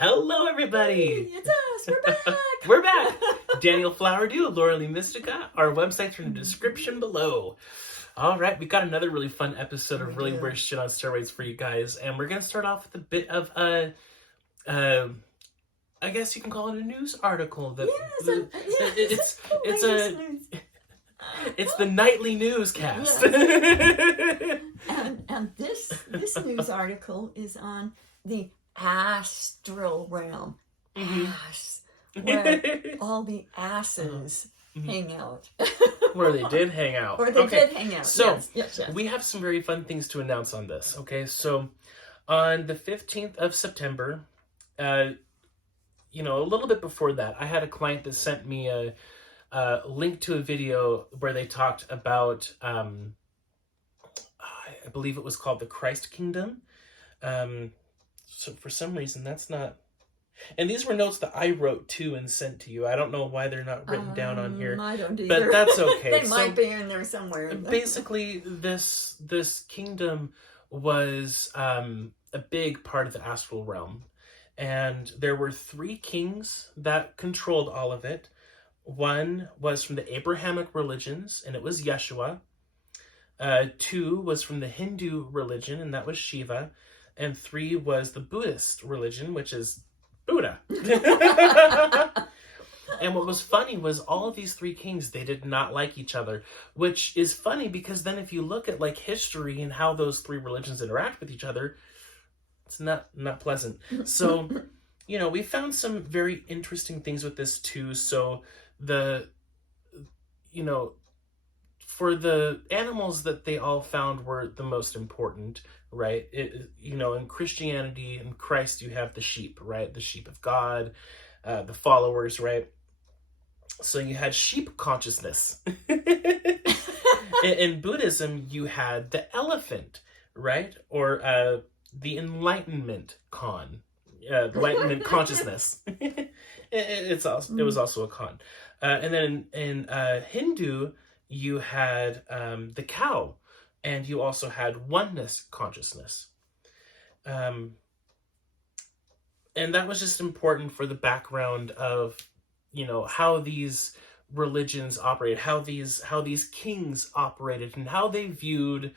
Hello, everybody. Hey, it's us. We're back. We're back. Daniel Flowerdew, Laura Lee Mistycah. Our websites are in the description below. All right, we got another really fun episode of Really Weird Shit on Steroids for you guys, and we're gonna start off with a bit of I guess you can call it a news article. It's the nightly newscast. Yes. and this news article is on the Astral realm, where all the asses hang out. Where they did hang out. Or they did hang out. So, yes. we have some very fun things to announce on this, okay? So, on the 15th of September, a little bit before that, I had a client that sent me a link to a video where they talked about, I believe it was called the Christ Kingdom. So for some reason, that's not... And these were notes that I wrote too and sent to you. I don't know why they're not written down on here. I don't either. But that's okay. They might be in there somewhere. Basically, this kingdom was a big part of the astral realm. And there were 3 kings that controlled all of it. One was from the Abrahamic religions, and it was Yeshua. 2 was from the Hindu religion, and that was Shiva. And 3 was the Buddhist religion, which is Buddha. And what was funny was all of these 3 kings, they did not like each other, which is funny because then if you look at like history and how those 3 religions interact with each other, it's not pleasant. So, we found some very interesting things with this too. So for the animals that they all found were the most important, right? In Christianity and Christ, you have the sheep, right? The sheep of God, the followers, right? So you had sheep consciousness. In Buddhism, you had the elephant, right? Or the enlightenment enlightenment consciousness. It was also a con. And then in Hindu, you had the cow, and you also had oneness consciousness. And that was just important for the background of, how these religions operated, how these kings operated, and how they viewed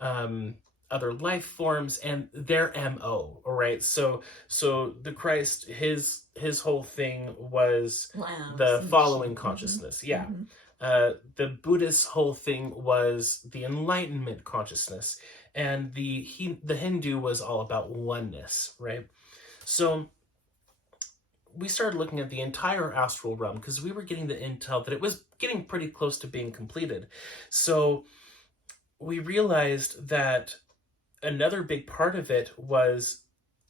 other life forms and their MO, all right? So the Christ, his whole thing was the following consciousness. Yeah. Mm-hmm. The Buddhist whole thing was the enlightenment consciousness, and the Hindu was all about oneness, right? So we started looking at the entire astral realm because we were getting the intel that it was getting pretty close to being completed. So we realized that another big part of it was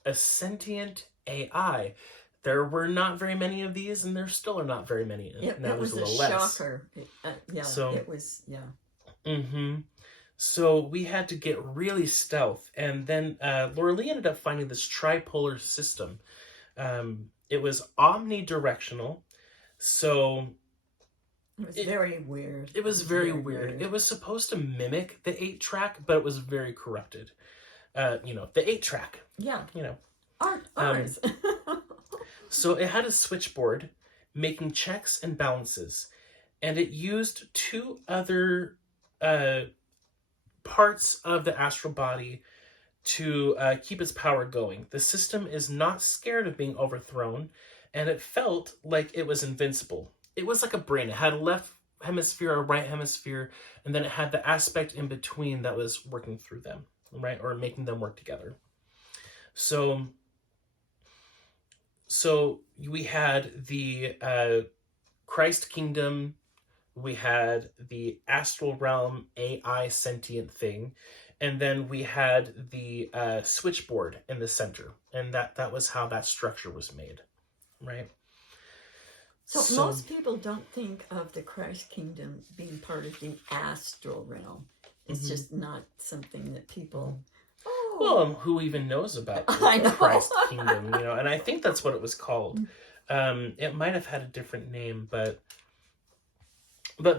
a sentient AI. There were not very many of these, and there still are not very many. Now it was there's a little less. Shocker. It was. So we had to get really stealth, and then Laura Lee ended up finding this tripolar system. It was omnidirectional, so it was very weird. It was very weird. It was supposed to mimic the 8-track, but it was very corrupted. The 8-track. Yeah. Ours. Ours. So it had a switchboard making checks and balances, and it used 2 other parts of the astral body to keep its power going. The system is not scared of being overthrown, and it felt like it was invincible. It was like a brain. It had a left hemisphere, a right hemisphere, and then it had the aspect in between that was working through them, right? Or making them work together. So we had the Christ Kingdom, we had the astral realm AI sentient thing, and then we had the switchboard in the center, and that was how that structure was made, right? So most people don't think of the Christ Kingdom being part of the astral realm. It's just not something that people... Well, who even knows about the Christ Kingdom, And I think that's what it was called. It might have had a different name, but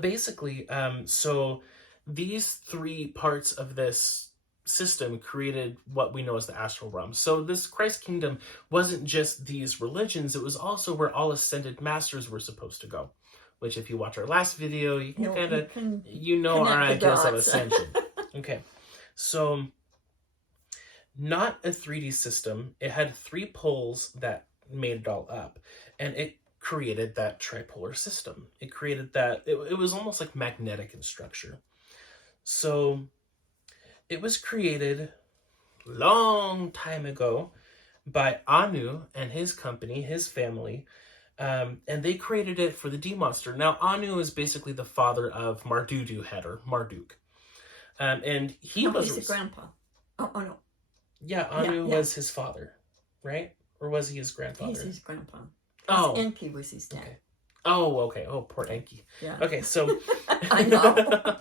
basically, so these 3 parts of this system created what we know as the astral realm. So this Christ kingdom wasn't just these religions, it was also where all ascended masters were supposed to go. Which, if you watch our last video, you can kind of, our ideas of ascension. Okay, so not a 3D system. It had 3 poles that made it all up, and it created that tripolar system. It created that, it was almost like magnetic in structure. So it was created long time ago by Anu and his company, his family, and they created it for the D-Monster. Now, Anu is basically the father of Mardudu or Marduk. And he was... he's a grandpa. Oh, no. Yeah, Anu was his father, right? Or was he his grandfather? He's his grandpa. Oh. Enki was his dad. Okay. Oh, okay. Oh, poor Enki. Yeah. Okay, so... I know.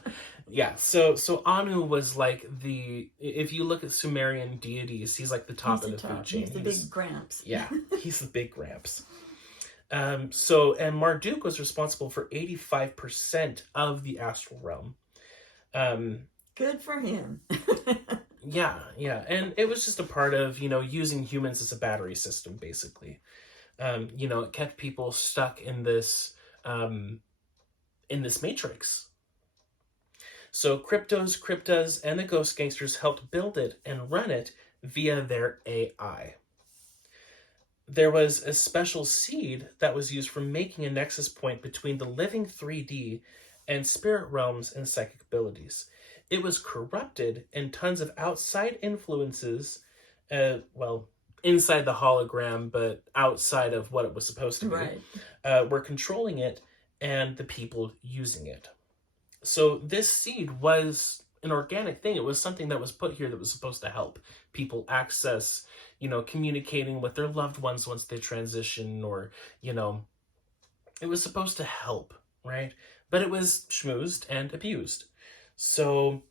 Yeah, so Anu was like if you look at Sumerian deities, he's like the top of the food chain. He's the big Gramps. Yeah, he's the big Gramps. And Marduk was responsible for 85% of the astral realm. Good for him. Yeah, and it was just a part of, using humans as a battery system, basically. It kept people stuck in this matrix. So Cryptas, and the Ghost Gangsters helped build it and run it via their AI. There was a special seed that was used for making a nexus point between the living 3D and spirit realms and psychic abilities. It was corrupted, and tons of outside influences, inside the hologram, but outside of what it was supposed to be, right, were controlling it and the people using it. So this seed was an organic thing. It was something that was put here that was supposed to help people access, communicating with their loved ones once they transition, or, it was supposed to help, right? But it was schmoozed and abused. So...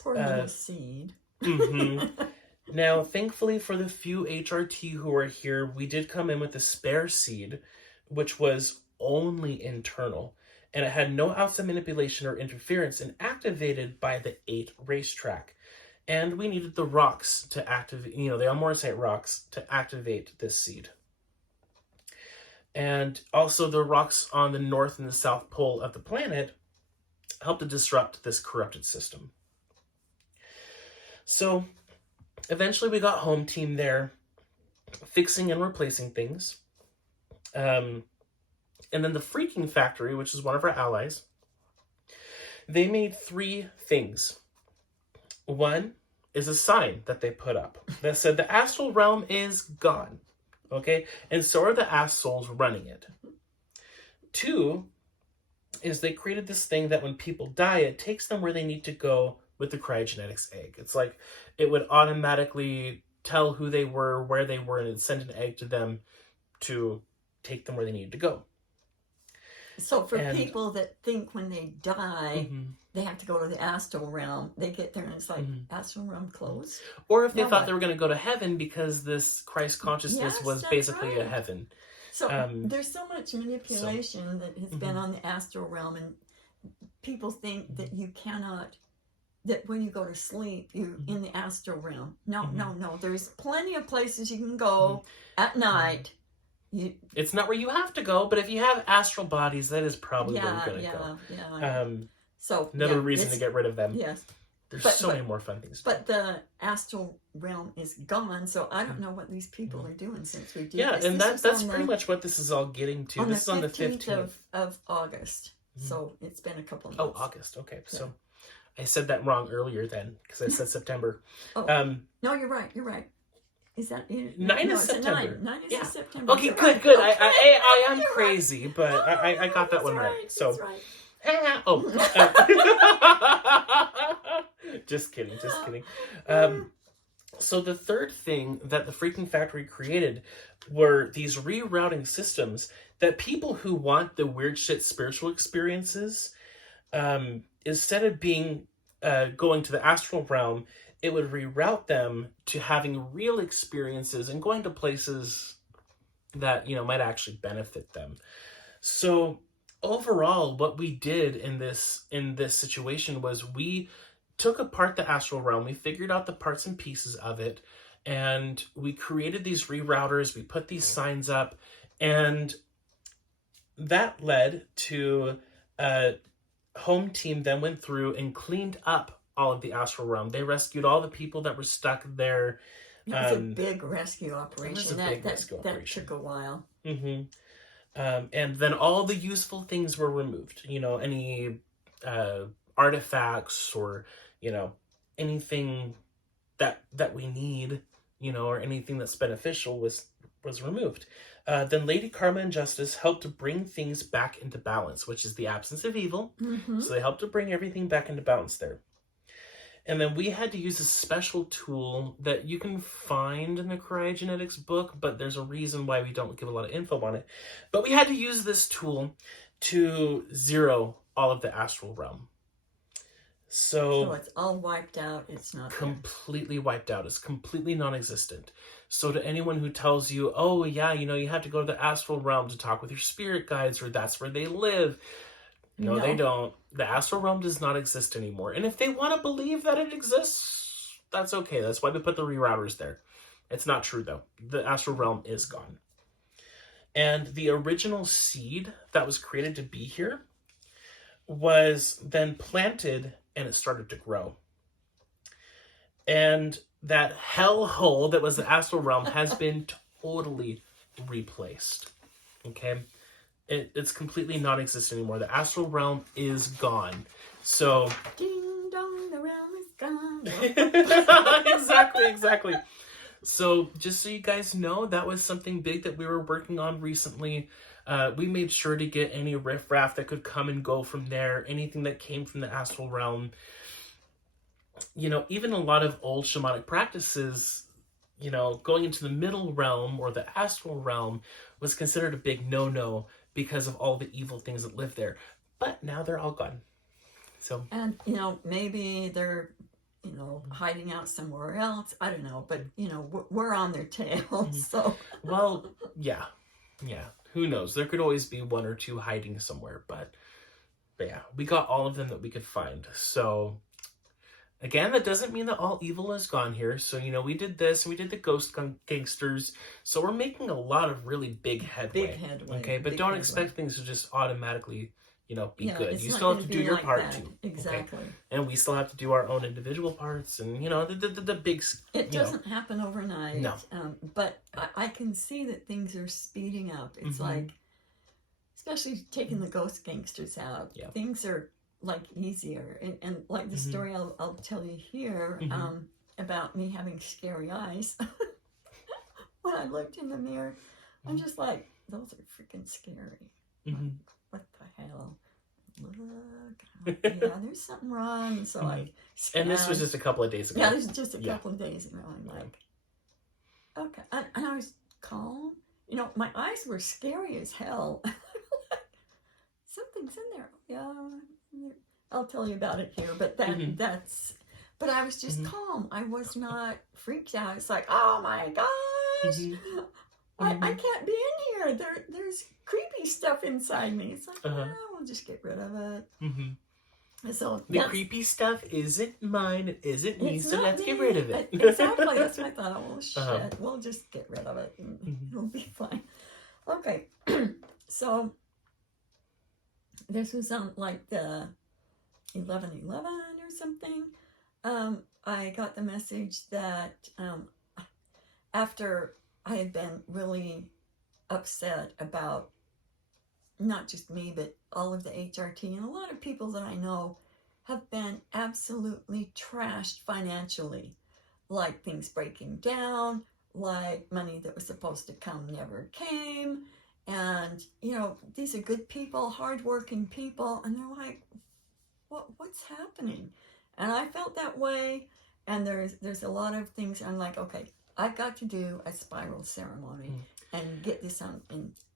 Poor little seed. Mm-hmm. Now, thankfully for the few HRT who are here, we did come in with a spare seed, which was only internal. And it had no outside manipulation or interference, and activated by the 8 racetrack. And we needed the rocks to activate, the Almorsite rocks to activate this seed. And also the rocks on the north and the south pole of the planet helped to disrupt this corrupted system. So eventually we got home team there, fixing and replacing things. And then the Freaking Factory, which is one of our allies, they made 3 things. One is a sign that they put up that said the astral realm is gone. Okay? And so are the astrals running it. 2 is they created this thing that when people die, it takes them where they need to go with the cryogenetics egg. It's like it would automatically tell who they were, where they were, and it'd send an egg to them to take them where they needed to go. So for people that think when they die, they have to go to the astral realm, they get there and it's like, astral realm closed? Or if they thought they were going to go to heaven because this Christ consciousness was basically a heaven. So there's so much manipulation that has been on the astral realm, and people think that you cannot, that when you go to sleep, you're in the astral realm. No. There's plenty of places you can go at night. It's not where you have to go, but if you have astral bodies, that is probably where you're going to go. Yeah. So another reason to get rid of them. Yes. There's so many more fun things. But the astral realm is gone, so I don't know what these people are doing since we did this. Yeah, and that's pretty much what this is all getting to. This is on the 15th of August. So it's been a couple of months. Oh, August. Okay. So I said that wrong earlier then, because I said September. No, you're right. Is that 9 is September? 9 is September. Okay, good. Okay. I am crazy, but I got that one right. So. That's right. Just kidding. So the third thing that the Freaking Factory created were these rerouting systems that people who want the weird shit spiritual experiences, instead of being going to the astral realm, it would reroute them to having real experiences and going to places that, might actually benefit them. So overall, what we did in this situation was we took apart the astral realm. We figured out the parts and pieces of it, and we created these rerouters. We put these signs up, and that led to a home team then went through and cleaned up all of the astral realm. They rescued all the people that were stuck there. It was a big rescue operation. That took a while. Mm-hmm. And then all the useful things were removed. You know, any artifacts or, you know, anything that we need, you know, or anything that's beneficial was removed. Then Lady Karma and Justice helped to bring things back into balance, which is the absence of evil. Mm-hmm. So they helped to bring everything back into balance there. And then we had to use a special tool that you can find in the cryogenetics book, but there's a reason why we don't give a lot of info on it. But we had to use this tool to zero all of the astral realm. So it's all wiped out. It's not completely wiped out. It's completely non-existent. So to anyone who tells you, oh yeah, you know, you have to go to the astral realm to talk with your spirit guides, or that's where they live. No, they don't. The astral realm does not exist anymore. And if they want to believe that it exists, that's okay. That's why we put the rerouters there. It's not true, though. The astral realm is gone. And the original seed that was created to be here was then planted, and it started to grow. And that hellhole that was the astral realm has been totally replaced. Okay? It's completely non-existent anymore. The astral realm is gone. So ding dong, the realm is gone. Exactly. So just so you guys know, that was something big that we were working on recently. We made sure to get any riffraff that could come and go from there, anything that came from the astral realm. You know, even a lot of old shamanic practices, you know, going into the middle realm or the astral realm was considered a big no-no because of all the evil things that live there. But now they're all gone. So, and, you know, maybe they're, you know, hiding out somewhere else. I don't know. But, you know, we're on their tail. So. Well, yeah. Who knows? There could always be one or two hiding somewhere. But yeah, we got all of them that we could find. So, again, that doesn't mean that all evil is gone here. So, you know, we did this, and we did the ghost gangsters. So we're making a lot of really big headway. Okay, but don't expect things to just automatically, you know, be good. You still have to do your part too. Exactly. Okay? And we still have to do our own individual parts, and, you know, the big... It doesn't happen overnight. No. But I can see that things are speeding up. It's like, especially taking the ghost gangsters out, things are like easier, and like the story I'll tell you here about me having scary eyes. When I looked in the mirror, I'm just like, those are freaking scary. Like, what the hell? Look, yeah, there's something wrong. So I and this was just a couple of days ago. Yeah, this was just a couple of days ago. I'm like, okay, and I was calm. You know, my eyes were scary as hell. Something's in there. Yeah. I'll tell you about it here, but that's. But I was just calm. I was not freaked out. It's like, oh my gosh, I can't be in here. There's creepy stuff inside me. It's like, we'll just get rid of it. So the creepy stuff isn't mine. It isn't me. So let's get rid of it. Exactly. That's what I thought. Well, shit. We'll just get rid of it, and it'll be fine. Okay. So this was on like the 11/11 or something. I got the message that after I had been really upset about not just me, but all of the HRT, and a lot of people that I know have been absolutely trashed financially, like things breaking down, like money that was supposed to come never came. And, you know, these are good people, hardworking people, and they're like, what's happening? And I felt that way, and there's a lot of things. I'm like, okay, I've got to do a spiral ceremony and get this on.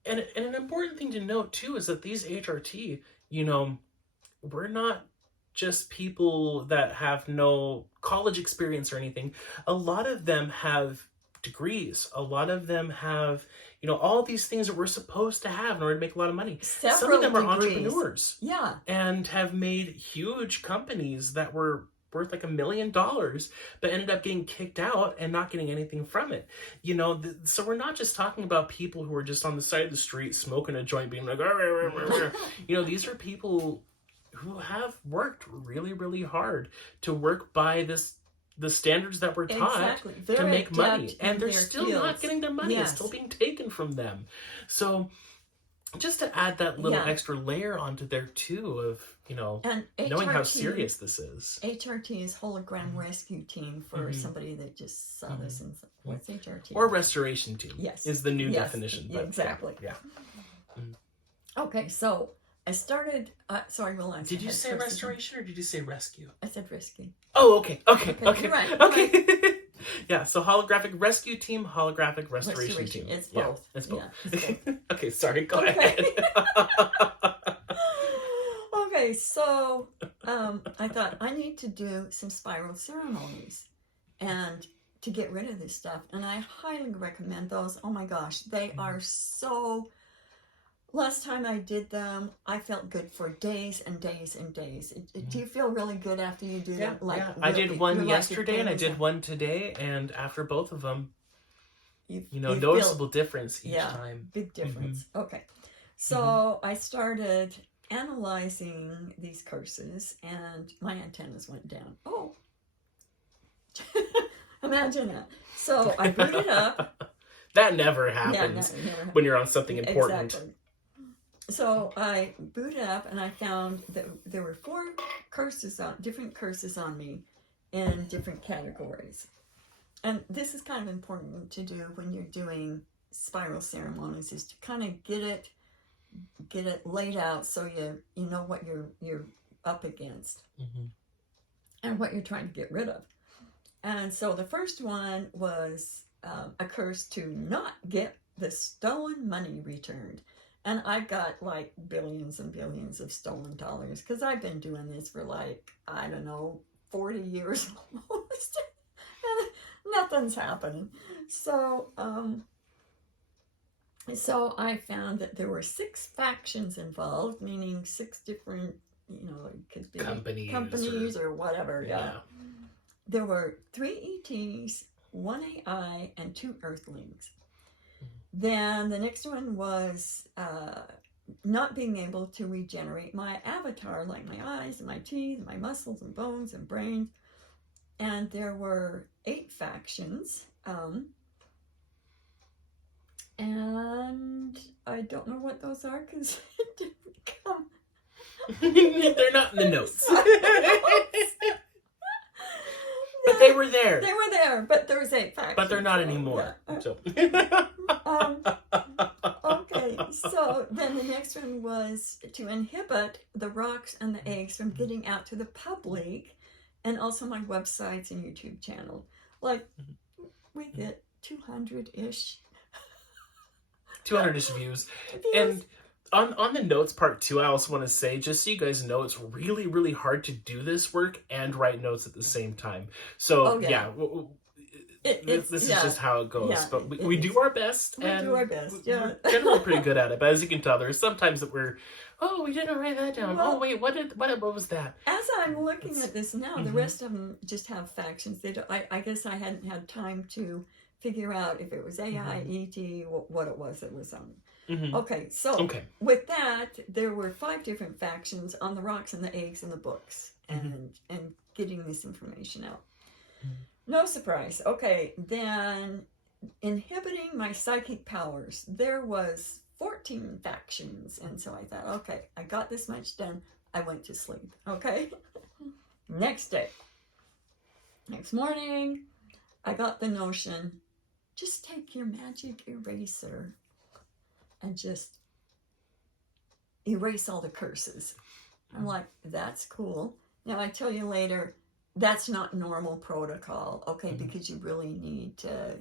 And an important thing to note, too, is that these HRT, you know, we're not just people that have no college experience or anything. A lot of them have degrees. A lot of them have, you know, all these things that we're supposed to have in order to make a lot of money. Some of them are entrepreneurs. Yeah. And have made huge companies that were worth like $1 million, but ended up getting kicked out and not getting anything from it. You know, so we're not just talking about people who are just on the side of the street smoking a joint being like, "Arr, arr, arr, arr." You know, these are people who have worked really, really hard to work by the standards that we're taught to make money, and they're still not getting their money. It's still being taken from them. So just to add that little extra layer onto there too of, you know, and knowing how serious this is. HRT is hologram rescue team for somebody that just saw this and what's HRT? Or restoration team. Yes. Is the new definition. But exactly. Yeah. Okay, so I started, so I realized. Did you say restoration or did you say rescue? I said rescue. Oh, okay. You're right. Yeah, so holographic rescue team, holographic restoration team. It's both. Yeah, it's both. Yeah, it's both. Okay, sorry, go ahead. Okay, so I thought I need to do some spiral ceremonies and to get rid of this stuff. And I highly recommend those. Oh my gosh, they are so... Last time I did them, I felt good for days and days and days. Do you feel really good after you do them? Like, yeah. I did one yesterday and I did one today, and after both of them, you noticeable difference each time. Big difference. Okay. So I started analyzing these curses and my antennas went down. Oh. Imagine that. So I booted up. That never happens when you're on something important. Exactly. So I booted up and I found that there were 4 different curses on me in different categories. And this is kind of important to do when you're doing spiral ceremonies, is to kind of get it laid out so you know what you're up against and what you're trying to get rid of. And so the first one was a curse to not get the stolen money returned. And I got like billions and billions of stolen dollars because I've been doing this for like, I don't know, 40 years almost. And nothing's happening. So, so I found that there were 6 factions involved, meaning 6 different, it could be companies or whatever. Yeah. There were 3 ETs, 1 AI, and 2 Earthlings. Then the next one was not being able to regenerate my avatar, like my eyes and my teeth, and my muscles and bones and brains. And there were 8 factions. And I don't know what those are because it didn't come. They're not in the notes. But they were there. They were there, but there was 8 factions. But they're not anymore. Yeah. So. Okay, so then the next one was to inhibit the rocks and the eggs from getting out to the public, and also my websites and YouTube channel. Like, we get 200-ish. 200-ish views. And on the notes part too, I also want to say, just so you guys know, it's really, really hard to do this work and write notes at the same time. So, this is just how it goes. But we do our best. We do our best, yeah. We're generally pretty good at it. But as you can tell, there's sometimes that we didn't write that down. Well, oh, wait, what was that? As I'm looking at this now, the rest of them just have factions. They don't, I guess I hadn't had time to figure out if it was AI, ET, what it was that was on. Okay, so with that, there were 5 different factions on the rocks and the eggs and the books, and getting this information out. No surprise. Okay, then inhibiting my psychic powers. There was 14 factions, and so I thought, okay, I got this much done. I went to sleep. Okay. Next morning, I got the notion, just take your magic eraser and just erase all the curses. I'm like, that's cool. Now I tell you later, that's not normal protocol, okay? Because you really need to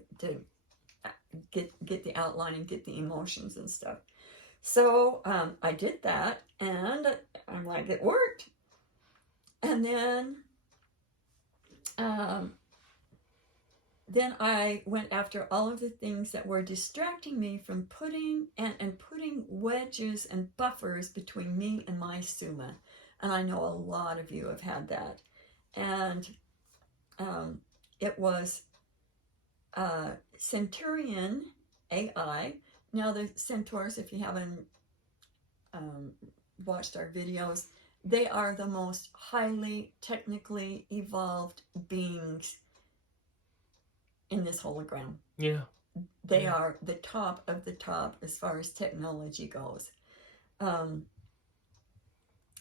get the outline and get the emotions and stuff. So I did that, and I'm like, it worked. And then I went after all of the things that were distracting me from putting wedges and buffers between me and my Suma. And I know a lot of you have had that. and it was Centurion AI. Now the centaurs, if you haven't watched our videos, they are the most highly technically evolved beings in this hologram. Yeah. They are the top of the top as far as technology goes.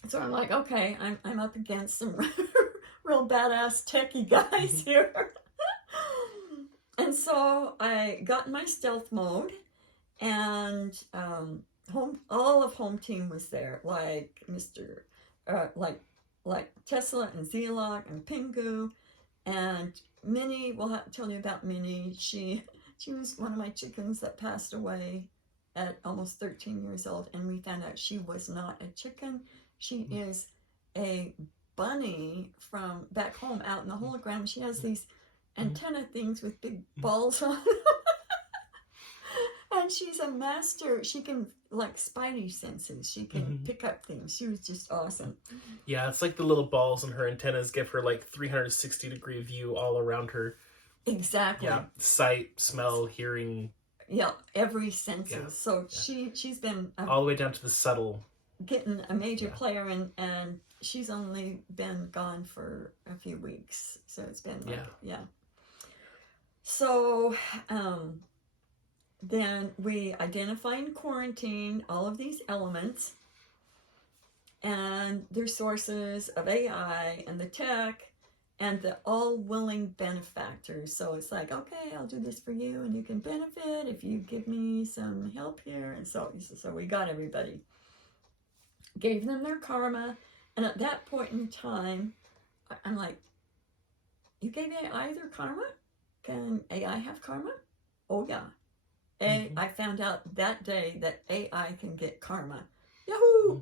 So I'm like, okay, I'm up against some real badass techie guys here. And so I got in my stealth mode, and all of Home Team was there, like like Tesla and Zelok and Pingu, and Minnie. We'll have to tell you about Minnie. She was one of my chickens that passed away at almost 13 years old, and we found out she was not a chicken. She is a bunny from back home out in the hologram. She has these antenna things with big balls on them. And she's a master. She can, like, spidey senses. She can pick up things. She was just awesome. Yeah, it's like the little balls in her antennas give her like 360-degree view all around her. Exactly. Yeah, sight, smell, hearing. Yeah, every senses. Yeah. So she's been all the way down to the subtle. Getting a major player, and she's only been gone for a few weeks. So it's been like, So then we identify and quarantine all of these elements and their sources of AI and the tech and the all-willing benefactors. So it's like, okay, I'll do this for you and you can benefit if you give me some help here. And so we got everybody. Gave them their karma. And at that point in time, I'm like, you gave AI their karma? Can AI have karma? Oh, yeah. I found out that day that AI can get karma. Yahoo!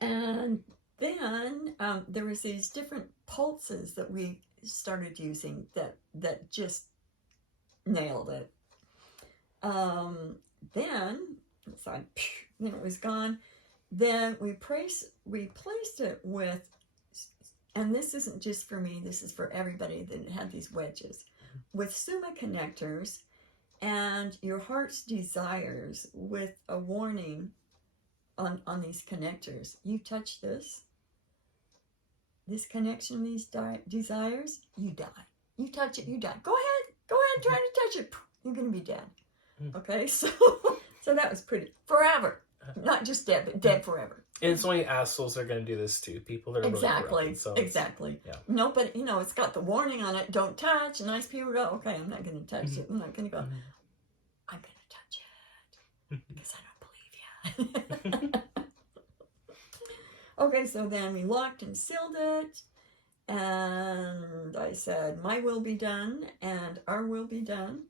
And then there was these different pulses that we started using that just nailed it. Then it's like, then it was gone. Then we replaced it with, and this isn't just for me, this is for everybody that had these wedges, with Suma connectors and your heart's desires with a warning on these connectors. You touch this connection, these desires, you die. You touch it, you die. Go ahead, try to touch it. You're going to be dead. Okay, so that was pretty, forever. Not just dead, but dead forever. And it's only assholes that are going to do this too. People that are exactly, really exactly. Yeah. No, but it's got the warning on it. Don't touch. Nice people go, okay, I'm not going to touch it. I'm not going to go. I'm going to touch it because I don't believe you. Okay, so then we locked and sealed it, and I said, my will be done, and our will be done.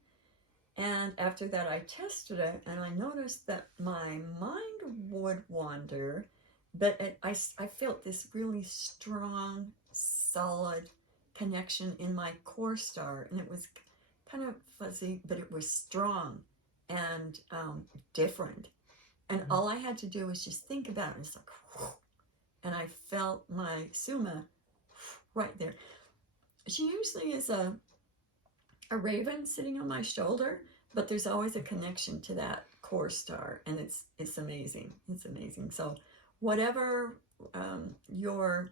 And after that, I tested it, and I noticed that my mind would wander, but I felt this really strong, solid connection in my core star, and it was kind of fuzzy, but it was strong and different. And all I had to do was just think about it. It's like, whew, and I felt my Suma right there. She usually is a raven sitting on my shoulder, but there's always a connection to that core star, and it's amazing. It's amazing. So whatever your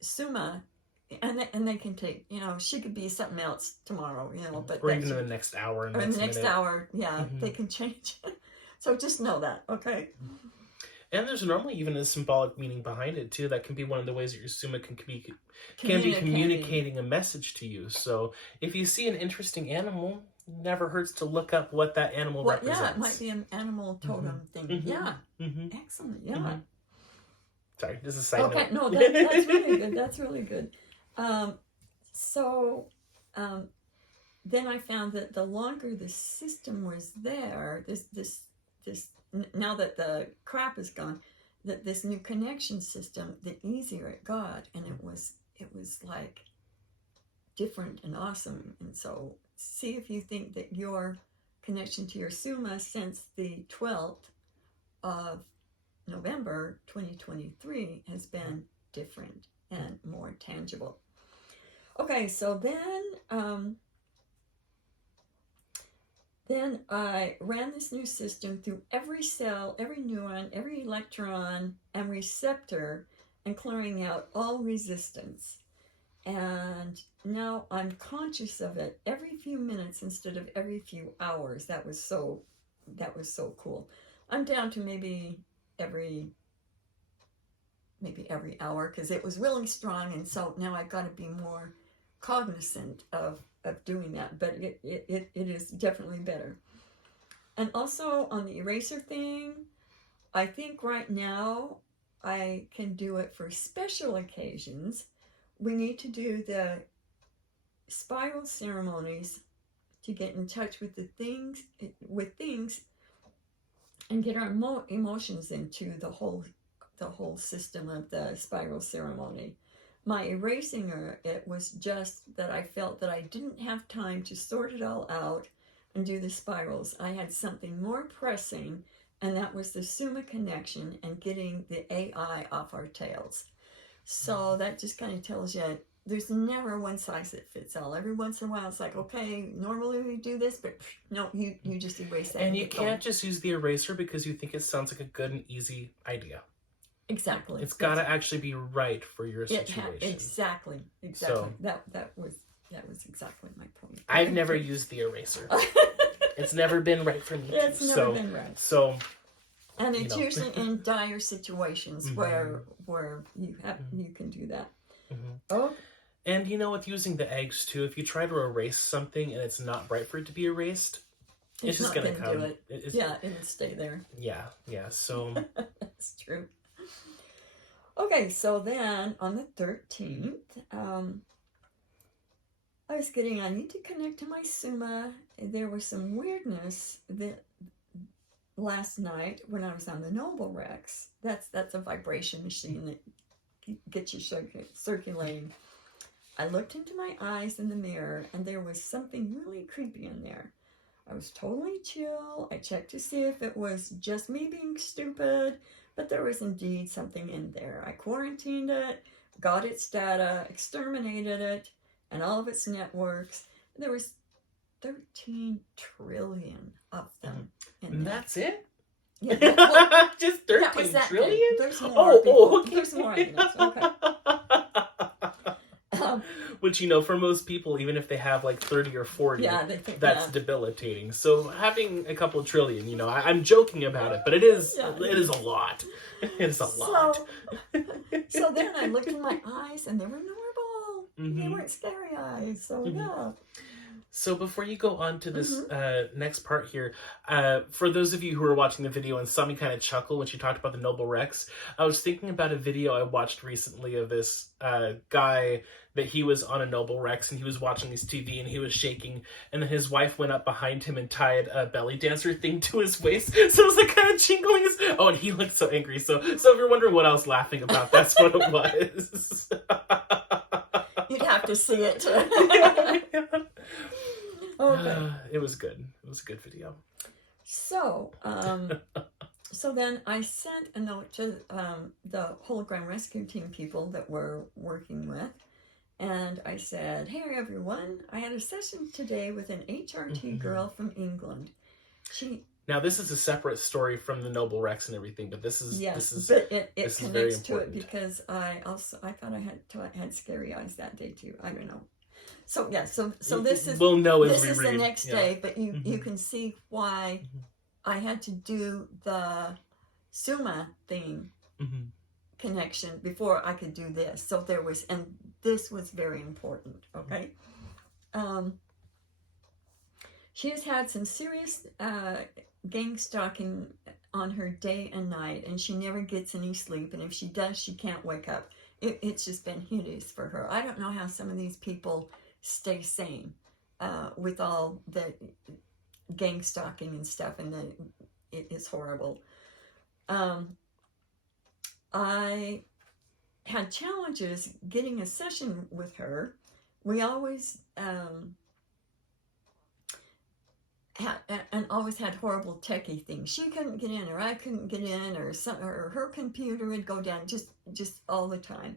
Suma, and they can take, she could be something else tomorrow, but or even in the next hour. Or in the next hour, they can change it. So just know that, okay? And there's normally even a symbolic meaning behind it too. That can be one of the ways that your Suma can be communicating a message to you. So if you see an interesting animal, it never hurts to look up what that animal represents. Yeah, it might be an animal totem thing. Yeah, excellent. Yeah. Sorry, this is a side note. Okay, no, that's really good. That's really good. Then I found that the longer the system was there, this now that the crap is gone, that this new connection system, the easier it got, and it was like different and awesome. And so see if you think that your connection to your Suma since the 12th of November 2023 has been different and more tangible. Okay, so then I ran this new system through every cell, every neuron, every electron and receptor, and clearing out all resistance. And now I'm conscious of it every few minutes instead of every few hours. That was so cool. I'm down to maybe every hour, because it was really strong, and so now I've got to be more cognizant of doing that, but it is definitely better. And also on the eraser thing, I think right now I can do it for special occasions. We need to do the spiral ceremonies to get in touch with the things, and get our emotions into the whole system of the spiral ceremony. My erasing it was just that I felt that I didn't have time to sort it all out and do the spirals. I had something more pressing, and that was the Suma connection and getting the AI off our tails. So that just kind of tells you there's never one size that fits all. Every once in a while it's like, okay, normally we do this, but no, you just erase that. And you can't just use the eraser because you think it sounds like a good and easy idea. Exactly. It's got to actually be right for your situation. Exactly. So, that was exactly my point. I've never used the eraser. It's never been right for me. It's never been right. So, and it's usually in dire situations where you can do that. Oh. And with using the eggs too, if you try to erase something and it's not right for it to be erased, it's just going to come. Do it. It'll stay there. Yeah. So that's true. Okay, so then on the 13th, I need to connect to my Suma. There was some weirdness that last night when I was on the Noble Rex. That's a vibration machine that gets you circulating. I looked into my eyes in the mirror, and there was something really creepy in there. I was totally chill. I checked to see if it was just me being stupid, but there was indeed something in there. I quarantined it, got its data, exterminated it, and all of its networks. There was 13 trillion of them. And that's it? Yeah, just 13 trillion? Thing. There's more. Okay. There's more evidence. Okay. Which, for most people, even if they have like 30 or 40, that's debilitating. So having a couple trillion, I'm joking about it, but it is a lot. It's a lot. So then I looked in my eyes, and they were normal. They weren't scary eyes. So yeah. So before you go on to this next part here, for those of you who are watching the video and saw me kind of chuckle when she talked about the Noble Rex, I was thinking about a video I watched recently of this guy that he was on a Noble Rex and he was watching his TV and he was shaking, and then his wife went up behind him and tied a belly dancer thing to his waist, so it was like kind of jingling his... Oh, and he looked so angry. So if you're wondering what I was laughing about, that's what it was. You'd have to see it. Okay. It was good. It was a good video. So, so then I sent a note to the hologram rescue team people that we're working with, and I said, "Hey everyone, I had a session today with an HRT girl from England. Now this is a separate story from the Noble Rex and everything, but this is but it connects to it because I thought I had scary eyes that day too. I don't know." So so this is the next day, but you can see why I had to do the Suma thing connection before I could do this. So this was very important. Okay, she has had some serious gang stalking on her day and night, and she never gets any sleep. And if she does, she can't wake up. It's just been hideous for her. I don't know how some of these people stay sane with all the gang stalking and stuff, and it is horrible. I had challenges getting a session with her. We always and always had horrible techie things. She couldn't get in, or I couldn't get in, or her computer would go down, just all the time.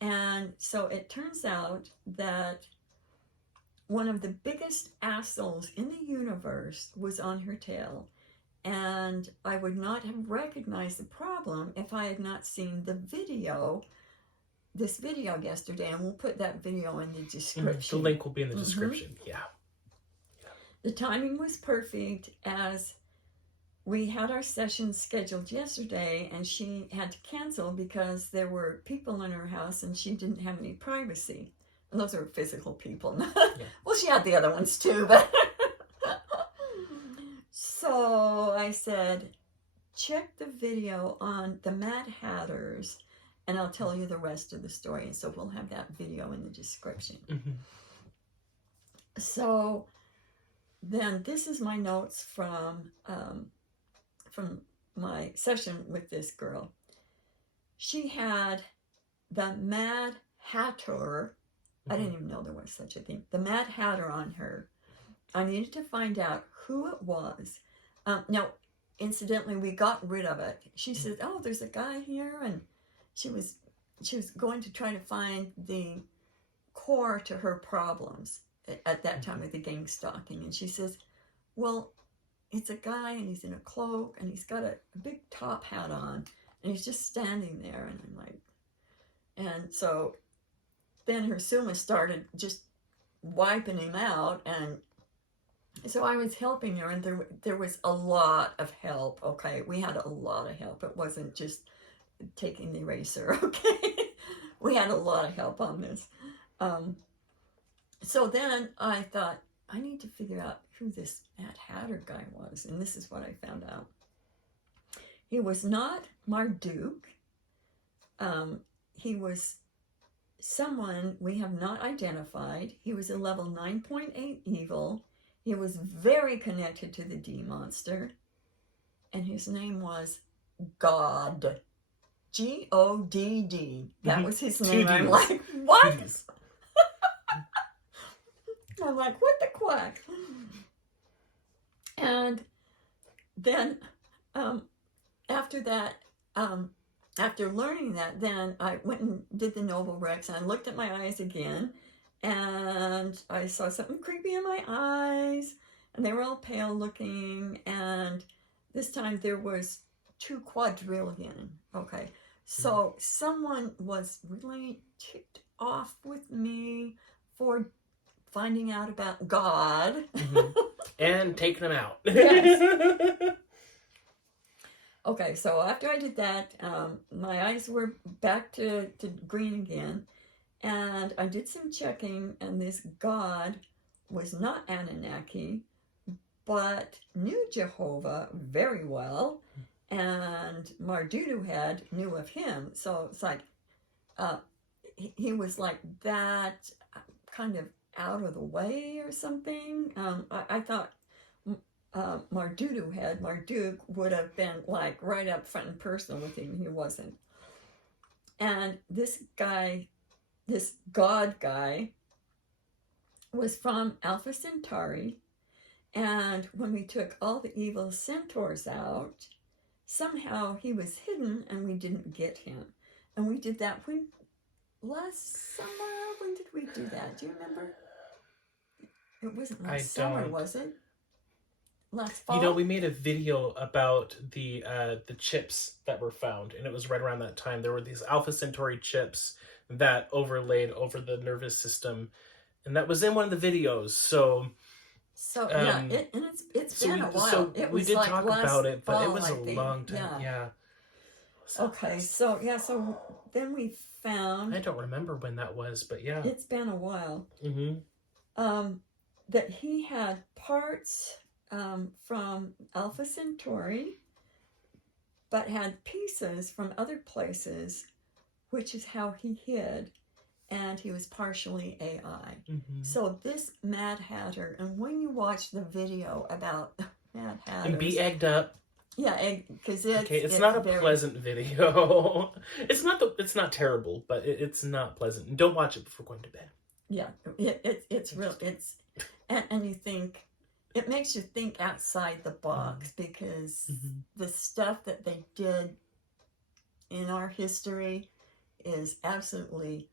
And so it turns out that one of the biggest Astrals in the universe was on her tail. And I would not have recognized the problem if I had not seen this video yesterday, and we'll put that video in the description. The link will be in the description. Yeah. The timing was perfect, as we had our session scheduled yesterday, and she had to cancel because there were people in her house and she didn't have any privacy. And those are physical people. Yeah. Well, she had the other ones too, but so I said, check the video on the Mad Hatters, and I'll tell you the rest of the story. And so we'll have that video in the description. So then this is my notes from my session with this girl. She had the Mad Hatter. I didn't even know there was such a thing. The Mad Hatter on her. I needed to find out who it was. Now, incidentally, we got rid of it. She said, "Oh, there's a guy here," and she was going to try to find the core to her problems at that time with the gang stalking. And she says, "Well, it's a guy, and he's in a cloak, and he's got a big top hat on, and he's just standing there." And I'm like, and so then her Suma started just wiping him out, and so I was helping her, and there was a lot of help. Okay, we had a lot of help. It wasn't just taking the eraser. Okay, we had a lot of help on this. So then I thought, I need to figure out who this Mad Hatter guy was, and this is what I found out. He was not Marduk. He was someone we have not identified. He was a level 9.8 evil. He was very connected to the D monster, and his name was God. G-O-D-D. That was his name. I'm like, what? I'm like, what the quack? And then after that, after learning that, then I went and did the Noble Rex, and I looked at my eyes again, and I saw something creepy in my eyes, and they were all pale looking, and this time there was 2 quadrillion. Okay, so someone was really ticked off with me for finding out about God. And taking him out. Yes. Okay, so after I did that, my eyes were back to green again, and I did some checking, and this God was not Anunnaki, but knew Jehovah very well, and Mardudu knew of him. So it's like, he was like that, kind of out of the way or something. I thought Marduk would have been like right up front and personal with him. He wasn't. And this guy, this God guy, was from Alpha Centauri, and when we took all the evil centaurs out, somehow he was hidden and we didn't get him. And we did that last summer. When did we do that? Do you remember? It wasn't last summer, was it? Last fall? You know, we made a video about the chips that were found, and it was right around that time. There were these Alpha Centauri chips that overlaid over the nervous system, and that was in one of the videos. So yeah, it's been a while. So it we was did like talk last about it, but it fall, was I a think. long time. Yeah. Okay, so then we found. I don't remember when that was, but yeah, it's been a while. That he had parts from Alpha Centauri, but had pieces from other places, which is how he hid, and he was partially AI. So this Mad Hatter, and when you watch the video about Mad Hatter, and be egged up. Yeah, because it's not a pleasant video. It's not terrible, but it's not pleasant. And don't watch it before going to bed. Yeah, it's real. And you think, it makes you think outside the box, because the stuff that they did in our history is absolutely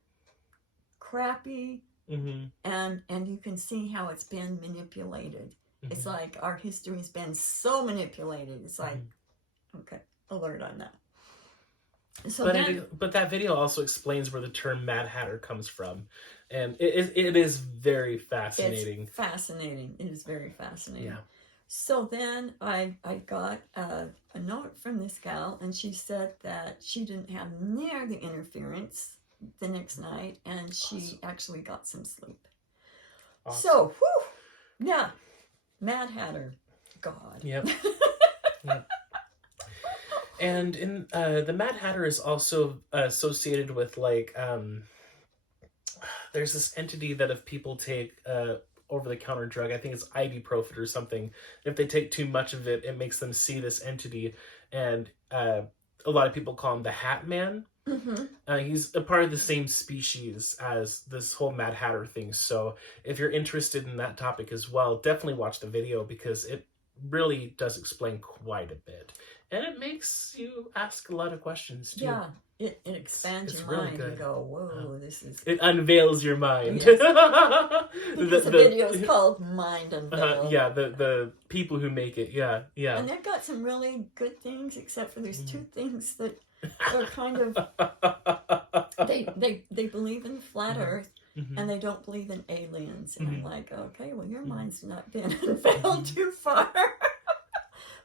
crappy, and you can see how it's been manipulated. It's like our history's been so manipulated. It's like, okay, alert on that. So but that video also explains where the term Mad Hatter comes from, and it is very fascinating. It's fascinating. It is very fascinating. Yeah. So then I got a note from this gal, and she said that she didn't have near the interference the next night, and she actually got some sleep. Awesome. So, whew, yeah, Mad Hatter, God. Yep. Yep. And in the Mad Hatter is also associated with, like, there's this entity that if people take over-the-counter drug, I think it's ibuprofen or something, if they take too much of it, it makes them see this entity, and a lot of people call him the Hat Man. He's a part of the same species as this whole Mad Hatter thing, so if you're interested in that topic as well, definitely watch the video, because it really does explain quite a bit. And it makes you ask a lot of questions, too. Yeah, it expands your really mind. good. You go, whoa, this is... It unveils your mind. Yes. Because the video is called Mind Unveiled. Yeah, the people who make it, yeah. And they've got some really good things, except for there's two things that are kind of... They believe in flat Earth, and they don't believe in aliens. And I'm like, okay, well, your mind's not been unveiled too far.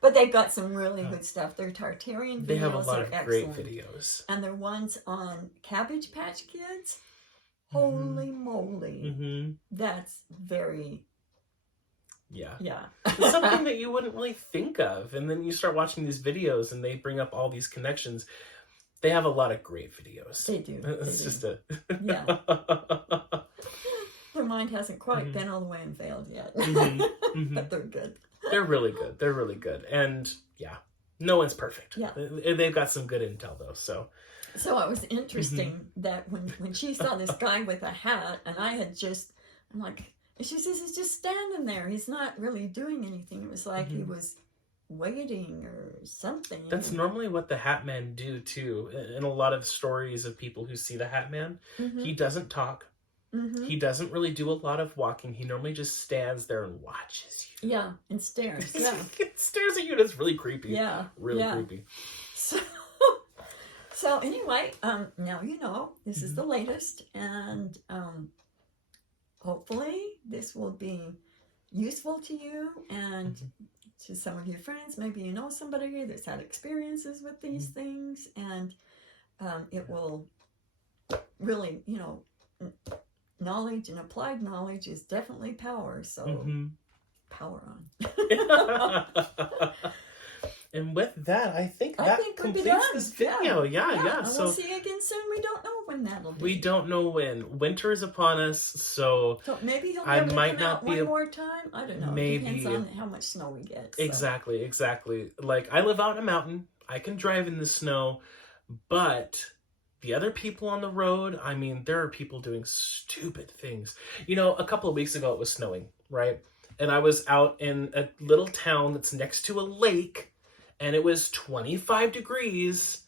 But they've got some really good stuff. Their Tartarian videos They have a lot are of excellent. great videos. And their ones on Cabbage Patch Kids, holy moly. That's very... Yeah. Yeah. It's something that you wouldn't really think of. And then you start watching these videos and they bring up all these connections. They have a lot of great videos. They do. It's just a... Yeah. Their mind hasn't quite been all the way unveiled yet. But they're good. They're really good. They're really good. And yeah, no one's perfect. Yeah. They've got some good intel though, so. So it was interesting that when she saw this guy with a hat, and I had just, I'm like, and she says, he's just standing there. He's not really doing anything. It was like he was waiting or something. That's normally what the Hat Man do too. In a lot of stories of people who see the Hat Man, he doesn't talk. He doesn't really do a lot of walking. He normally just stands there and watches you. Yeah, and stares. Yeah. Stares at you. That's really creepy. Yeah. Really creepy. So anyway, now you know, this is the latest, and hopefully this will be useful to you and to some of your friends. Maybe you know somebody that's had experiences with these things, and it will really, you know, knowledge and applied knowledge is definitely power, so power on. And with that, I think that completes this video. Yeah. And So we'll see you again soon. We don't know when that'll be. We don't know when. Winter is upon us, so maybe he'll I never might come not out be one a- more time. I don't know. Maybe. It depends on how much snow we get. So. Exactly. Like, I live out in a mountain. I can drive in the snow, but the other people on the road, I mean, there are people doing stupid things. You know, a couple of weeks ago it was snowing, right? And I was out in a little town that's next to a lake, and it was 25 degrees,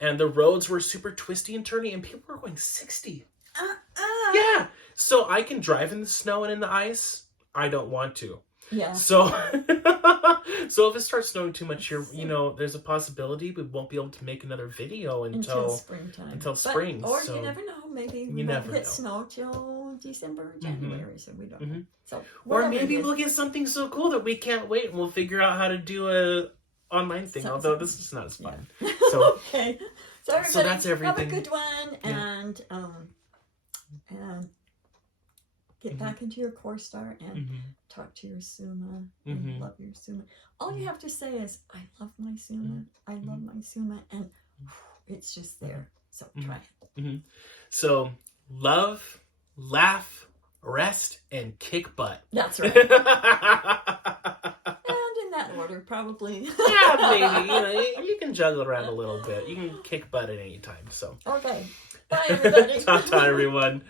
and the roads were super twisty and turny, and people were going 60. Yeah. So I can drive in the snow and in the ice. I don't want to. Yeah. So, so if it starts snowing too much, you know, there's a possibility we won't be able to make another video until springtime. Until spring. Or so you never know. Maybe we won't hit snow till December or January, so we don't know. So, or maybe we'll get something so cool that we can't wait, and we'll figure out how to do a online thing. Although this is not as fun. Yeah. So okay. So everybody, so that's everything. Have a good one, and get back into your core star and talk to your Suma and love your Suma. All you have to say is, I love my Suma, I love my Suma, and it's just there. So try it. So love, laugh, rest, and kick butt. That's right. And in that order, probably. Yeah, maybe. You know, you can juggle around a little bit. You can kick butt at any time. So okay. Bye, everybody. Ta-ta, everyone.